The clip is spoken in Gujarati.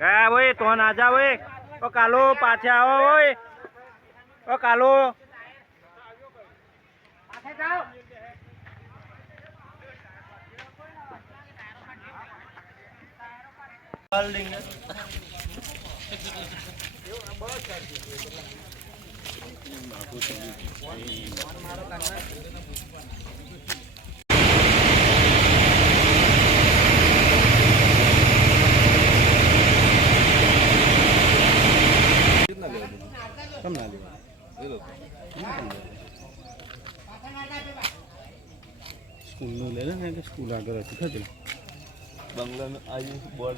હા ઓય તો ના જા ઓય ઓ કાલો, પાછા આવો ઓય ઓ કાલો. પાછા જાઓ બિલ્ડિંગ એવું બસ ચાલતી છે সামনে स्कूल में ले लेना है स्कूल आगे रखा था बांग्ला में आई बहुत